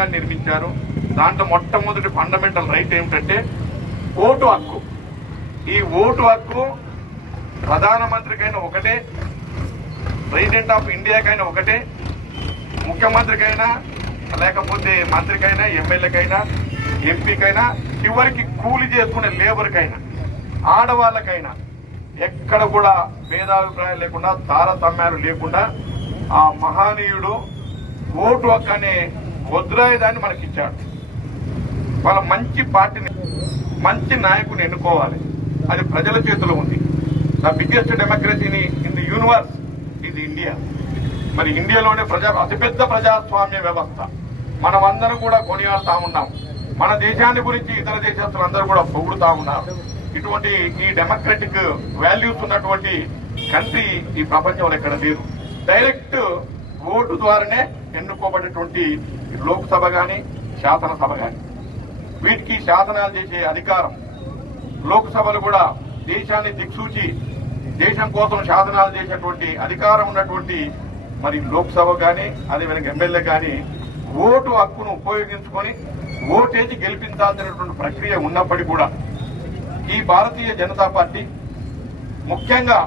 రాజ్యాంగాన్ని నిర్మించారు. దాంట్లో మొట్టమొదటి ఫండమెంటల్ రైట్ ఏమిటంటే ఓటు హక్కు. ఈ ఓటు హక్కు ప్రధానమంత్రికైనా ఒకటే ప్రెసిడెంట్ ఆఫ్ ఇండియాకైనా ఒకటే ముఖ్యమంత్రికైనా లేకపోతే మంత్రికైనా ఎమ్మెల్యేకైనా ఎంపీకైనా చివరికి కూలి చేసుకునే లేబర్కైనా ఆడవాళ్ళకైనా ఎక్కడ కూడా భేదాభిప్రాయం లేకుండా తారతమ్యాలు లేకుండా ఆ మహనీయుడు ఓటు హక్కు అనే వద్రాయుధాన్ని మనకిచ్చాడు. వాళ్ళ మంచి పార్టీని మంచి నాయకుని ఎన్నుకోవాలి. అది ప్రజల చేతిలో ఉంది. ద బిగ్గెస్ట్ డెమోక్రసీని ఇన్ ది యూనివర్స్ ఇది ఇండియా. మరి ఇండియాలోనే ప్రజా అతిపెద్ద ప్రజాస్వామ్య వ్యవస్థ. మనమందరం కూడా కొనియాడుతా ఉన్నాం. మన దేశాన్ని గురించి ఇతర దేశస్తులందరూ కూడా పొగుడుతా ఉన్నారు. ఇటువంటి ఈ డెమోక్రటిక్ వాల్యూస్ ఉన్నటువంటి కంట్రీ ఈ ప్రపంచంలో ఎక్కడ లేదు. డైరెక్ట్ ఓటు ద్వారానే ఎన్నుకోబడినటువంటి లోక్సభ కానీ శాసనసభ కానీ వీటికి శాసనాలు చేసే అధికారం లోక్సభలు కూడా దేశాన్ని దిక్సూచి దేశం కోసం శాసనాలు చేసేటువంటి అధికారం ఉన్నటువంటి మరి లోక్సభ కానీ అదేవిధంగా ఎమ్మెల్యే కానీ ఓటు హక్కును ఉపయోగించుకొని ఓటేసి గెలిపించాల్సినటువంటి ప్రక్రియ ఉన్నప్పటికీ కూడా ఈ భారతీయ జనతా పార్టీ ముఖ్యంగా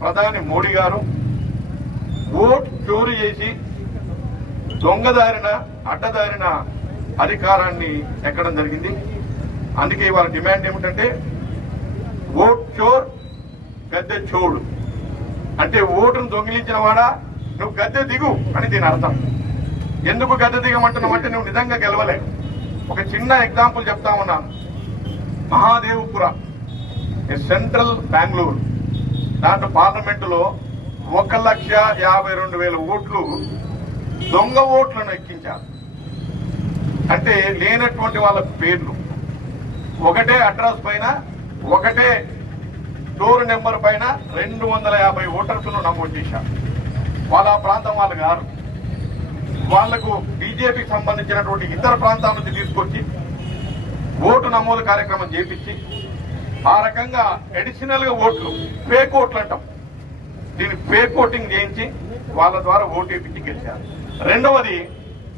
ప్రధాని మోడీ గారు ఓటు చోరీ చేసి దొంగదారిన అడ్డదారిన అధికారాన్ని ఎక్కడం జరిగింది. అందుకే వాళ్ళ డిమాండ్ ఏమిటంటే ఓట్ చోర్ గద్దె చోడు. అంటే ఓటును దొంగిలించిన వాడా నువ్వు గద్దె దిగు అని దీని అర్థం. ఎందుకు గద్దె దిగమంటున్నావు అంటే నువ్వు నిజంగా గెలవలేవు. ఒక చిన్న ఎగ్జాంపుల్ చెప్తా ఉన్నాను మహాదేవపుర సెంట్రల్ బెంగళూరు. దాంట్లో పార్లమెంటులో ఒక లక్ష యాభై రెండు వేల ఓట్లు దొంగ ఓట్లను ఎక్కించారు. అంటే లేనటువంటి వాళ్ళ పేర్లు. ఒకటే అడ్రస్ పైన ఒకటే డోర్ నెంబర్ పైన రెండు వందల యాభై ఓటర్స్ను నమోదు చేశారు. వాళ్ళ ఆ ప్రాంతం వాళ్ళు గారు వాళ్ళకు బీజేపీకి సంబంధించినటువంటి ఇతర ప్రాంతాల నుంచి తీసుకొచ్చి ఓటు నమోదు కార్యక్రమం చేపించి ఆ రకంగా అడిషనల్గా ఓట్లు ఫేక్ ఓట్లు అంటాం దీన్ని ఫేక్ ఓటింగ్ చేయించి వాళ్ళ ద్వారా ఓటు వేయించి గెలిచారు. రెండవది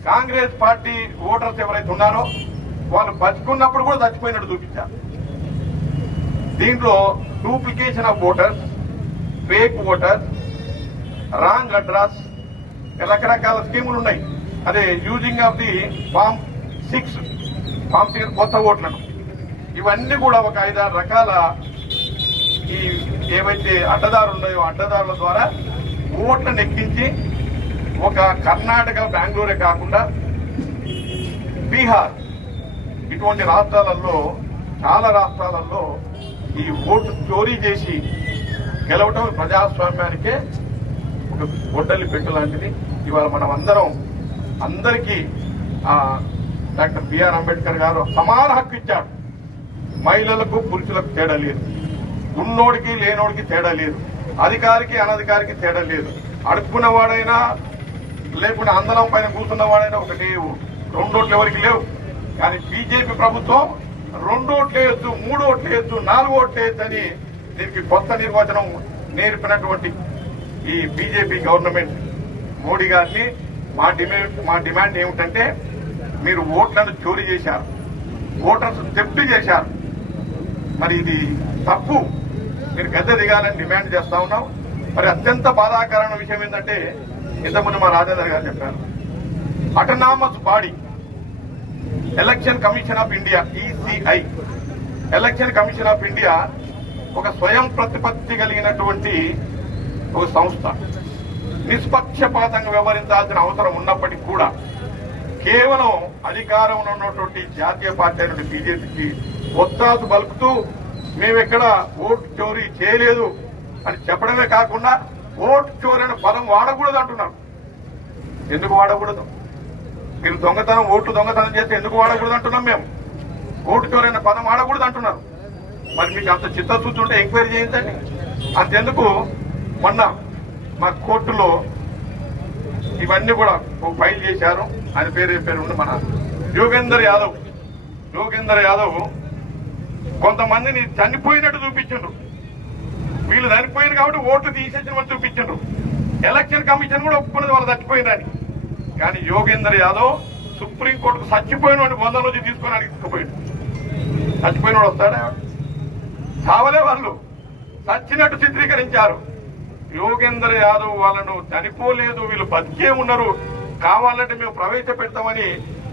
కాంగ్రెస్ పార్టీ ఓటర్స్ ఎవరైతే ఉన్నారో వాళ్ళు బతుకున్నప్పుడు కూడా చచ్చిపోయినట్టు చూపించారు. దీంట్లో duplication of voters fake voters wrong address రకరకాల స్కీములు ఉన్నాయి. అదే using of the form six form six కొత్త ఓట్లను. ఇవన్నీ కూడా ఒక ఐదారు రకాల ఈ ఏవైతే అడ్డదారులు ఉన్నాయో అడ్డదారుల ద్వారా ఓట్లను ఎక్కించి ఒక కర్ణాటక బెంగళూరే కాకుండా బీహార్. ఇటువంటి రాష్ట్రాలలో చాలా రాష్ట్రాలలో ఈ ఓటు చోరీ చేసి గెలవటం ప్రజాస్వామ్యానికే ఒక గొడ్డలి పెట్టు లాంటిది. ఇవాళ మనం అందరం అందరికీ డాక్టర్ బిఆర్ అంబేద్కర్ గారు సమాన హక్కు ఇచ్చాడు. మహిళలకు పురుషులకు తేడా లేదు. ఉన్నోడికి లేనోడికి తేడా లేదు. అధికారికి అనధికారికి తేడా లేదు. అడుక్కున్నవాడైనా లేకుండా అందరం పైన కూర్చున్నవాడైనా ఒకటే ఓటు. రెండు ఓట్లు ఎవరికి లేవు. కానీ బీజేపీ ప్రభుత్వం రెండు ఓట్లు వేయొచ్చు మూడు ఓట్లు వేయొచ్చు నాలుగు ఓట్లు వేయొచ్చు అని దీనికి కొత్త నిర్వచనం నేర్పినటువంటి ఈ బీజేపీ గవర్నమెంట్ మోడీ గారిని మా డిమాండ్ మా డిమాండ్ ఏమిటంటే మీరు ఓట్లను చోరీ చేశారు. ఓటర్స్ జప్తు చేశారు. మరి ఇది తప్పు. మీరు గద్దె దిగాలని డిమాండ్ చేస్తా ఉన్నాం. మరి అత్యంత బాధాకరమైన విషయం ఏంటంటే ఇంతకుముందు మా రాజేందర్ గారు చెప్పారు. Autonomous body election commission of India ECI election commission of India ఒక స్వయం ప్రతిపత్తి కలిగినటువంటి ఒక సంస్థ. నిష్పక్షపాతంగా వ్యవహరించాల్సిన అవసరం ఉన్నప్పటికీ కూడా కేవలం అధికారంలో ఉన్నటువంటి జాతీయ పార్టీ అయిన బీజేపీకి ఒత్తాసు పలుకుతూ మేమెక్కడ ఓటు చోరీ చేయలేదు అని చెప్పడమే కాకుండా ఓటు చోరీ అనే పదం వాడకూడదు అంటున్నారు. ఎందుకు వాడకూడదు? మీరు దొంగతనం ఓట్లు దొంగతనం చేస్తే ఎందుకు వాడకూడదు అంటున్నాం మేము? ఓటు చోరైన పదం వాడకూడదు అంటున్నారు. మరి మీకు అంత చిత్తశుద్ధి ఉంటే ఎంక్వైరీ చేయించండి. అంతెందుకు? మొన్న మా కోర్టులో ఇవన్నీ కూడా ఒక ఫైల్ చేశారు. ఆయన పేరు పేరు? ఉంది మన యోగేందర్ యాదవ్. యోగేందర్ యాదవ్ కొంతమందిని చనిపోయినట్టు చూపించిండ్రు. కాబట్టి ఓట్లు తీసేసిన వాళ్ళు చూపించారు ఎలక్షన్ కమిషన్ కూడా ఒప్పుకున్నది వాళ్ళు చచ్చిపోయిందని. కానీ యోగేందర్ యాదవ్ సుప్రీంకోర్టుకు చచ్చిపోయిన వాడిని వంద నుంచి తీసుకొని అడిగిపోయాడు చచ్చిపోయిన వాడు వస్తాడా? చావలే వాళ్ళు. చచ్చినట్టు చిత్రీకరించారు. యోగేందర్ యాదవ్ వాళ్ళను చనిపోలేదు వీళ్ళు బతికే ఉన్నారు. కావాలంటే మేము ప్రవేశపెడతామని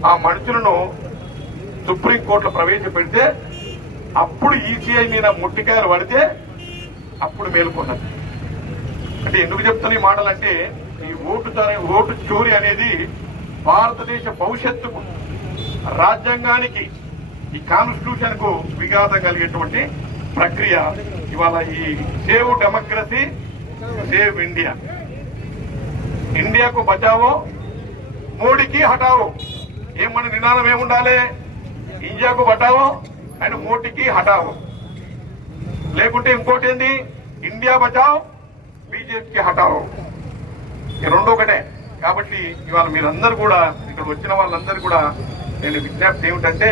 ఆ మనుషులను సుప్రీంకోర్టులో ప్రవేశపెడితే అప్పుడు ఈసీఐ మీద ముట్టికాయలు పడితే అప్పుడు మేలుకున్నది. అంటే ఎందుకు చెప్తాను ఈ మాటలంటే ఈ ఓటు ఓటు చోరీ అనేది భారతదేశ భవిష్యత్తుకు రాజ్యాంగానికి ఈ కాన్స్టిట్యూషన్కు విఘాతం కలిగేటువంటి ప్రక్రియ. ఇవాళ ఈ సేవ్ డెమోక్రసీ సేవ్ ఇండియా. ఇండియాకు బచావో మోడీకి హటావో ఏమన్నా నినాదం ఏముండాలి? ఇండియాకు బటావో అండ్ మోడీకి హటావో లేకుంటే ఇంకోటి ఏంది? ఇండియా బచావ్ బీజేపీ హటావ్. ఈ రెండు ఒకటే. కాబట్టి ఇవాళ మీరందరూ కూడా ఇక్కడ వచ్చిన వాళ్ళందరూ కూడా నేను విజ్ఞప్తి ఏమిటంటే